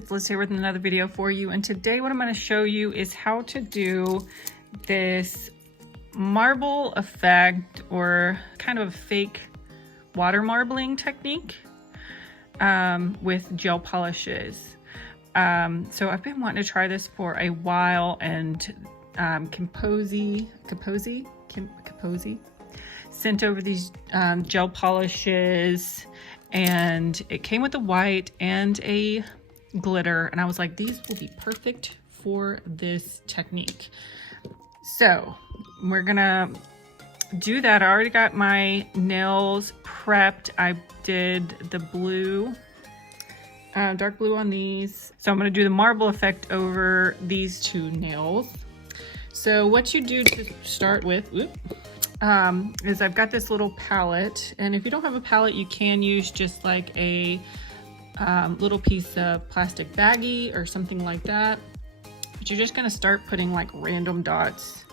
it's Liz here with another video for you, and today what I'm going to show you is how to do this marble effect, or kind of a fake water marbling technique with gel polishes. So I've been wanting to try this for a while, and Kipozi sent over these gel polishes, and it came with a white and a glitter, and I was like, these will be perfect for this technique. So we're gonna do that. I already got my nails prepped. I did the blue, dark blue on these. So I'm gonna do the marble effect over these two nails. So what you do to start with, is I've got this little palette, and if you don't have a palette, you can use just like a little piece of plastic baggie or something like that. But you're just gonna start putting like random dots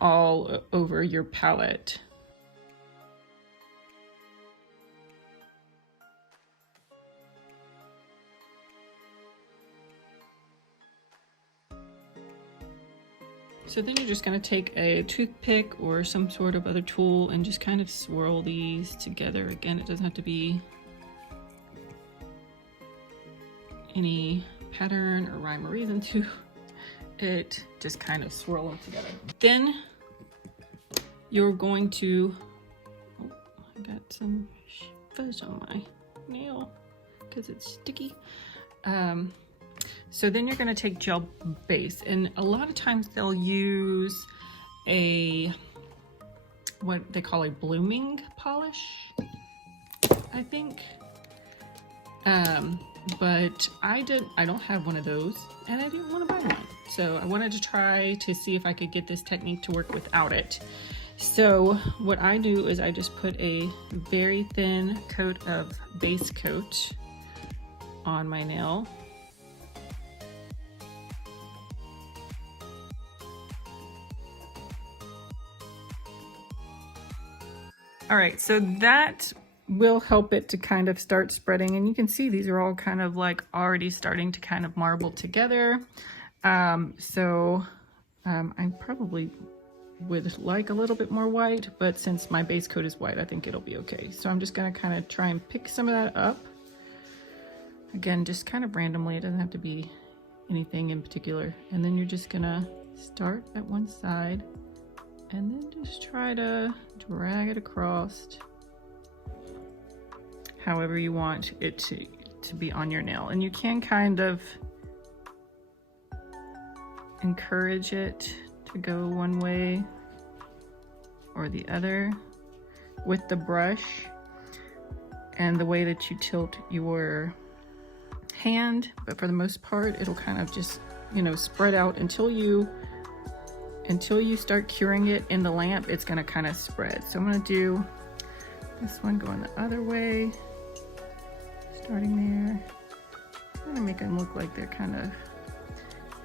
all over your palette. So then you're just going to take a toothpick or some sort of other tool and just kind of swirl these together. Again, it doesn't have to be any pattern or rhyme or reason to it, just kind of swirl them together. Then you're going to, oh, I got some fuzz on my nail because it's sticky. So then you're going to take gel base, and a lot of times they'll use a, what they call a blooming polish, I think. But I don't have one of those, and I didn't want to buy one. So I wanted to try to see if I could get this technique to work without it. So what I do is I just put a very thin coat of base coat on my nail. All right, so that will help it to kind of start spreading, and you can see these are all kind of like already starting to kind of marble together. I probably would like a little bit more white, but since my base coat is white, I think it'll be okay. So I'm just gonna kind of try and pick some of that up. Again, just kind of randomly, it doesn't have to be anything in particular. And then you're just gonna start at one side and then just try to drag it across however you want it to be on your nail. And you can kind of encourage it to go one way or the other with the brush, and the way that you tilt your hand. But for the most part, it'll kind of just, you know, spread out until you start curing it in the lamp. It's gonna kind of spread. So I'm gonna do this one going the other way, starting there. I'm gonna make them look like they're kind of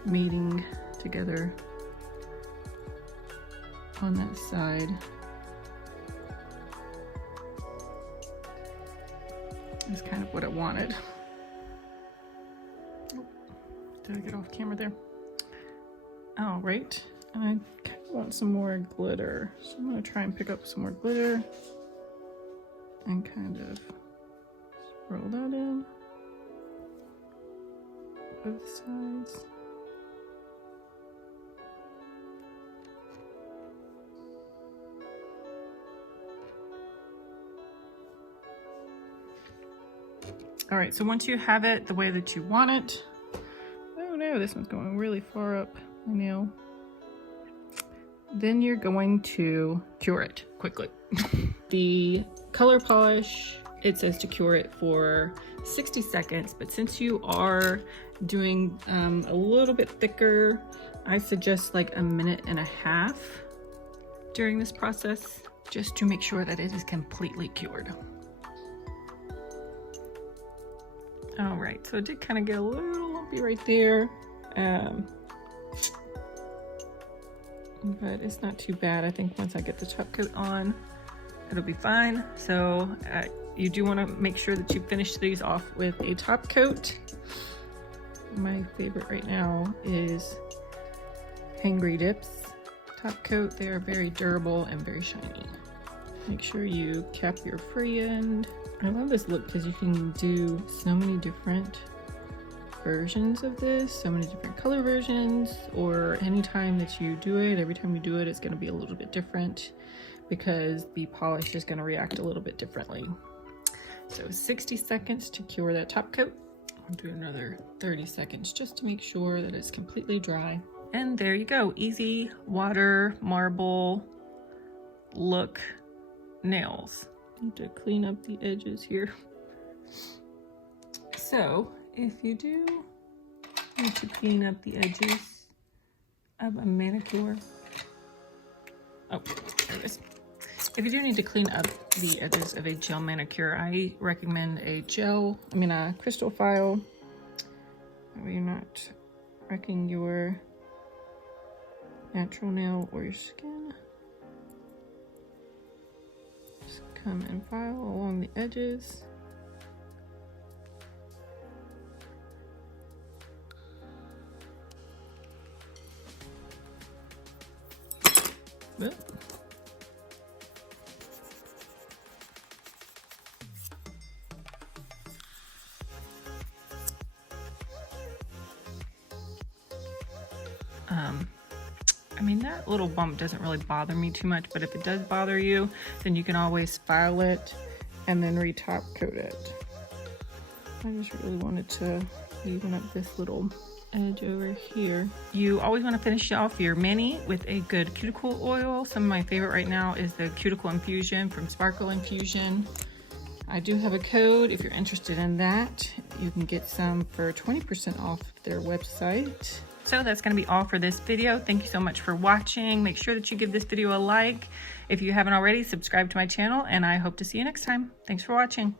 meeting together on that side. That's kind of what I wanted. Oh, did I get off camera there? All right. And I kind of want some more glitter. So I'm gonna try and pick up some more glitter and kind of swirl that in both sides. All right, so once you have it the way that you want it, oh no, this one's going really far up my nail. Then you're going to cure it quickly. The color polish, it says to cure it for 60 seconds, but since you are doing a little bit thicker, I suggest like a minute and a half during this process, just to make sure that it is completely cured. All right, so it did kind of get a little lumpy right there. But it's not too bad. I think once I get the top coat on, it'll be fine. So you do want to make sure that you finish these off with a top coat. My favorite right now is Hangry Dips top coat. They are very durable and very shiny. Make sure you cap your free end. I love this look because you can do so many different versions of this, so many different color versions, or anytime that you do it, every time you do it, it's going to be a little bit different because the polish is going to react a little bit differently. So 60 seconds to cure that top coat. I'll do another 30 seconds just to make sure that it's completely dry. And there you go, easy water marble look nails. Need to clean up the edges here. So if you do need to clean up the edges of a manicure, oh, there it is. If you do need to clean up the edges of a gel manicure, I recommend a crystal file. That way you're not wrecking your natural nail or your skin. Just come and file along the edges. Oop. That little bump doesn't really bother me too much, but if it does bother you, then you can always file it and then re-top coat it. I just really wanted to even up this little edge over here. You always want to finish off your mani with a good cuticle oil. Some of my favorite right now is the Cuticle Infusion from Sparkle Infusion. I do have a code if you're interested in that. You can get some for 20% off their website. So that's going to be all for this video. Thank you so much for watching. Make sure that you give this video a like. If you haven't already, subscribe to my channel, and I hope to see you next time. Thanks for watching.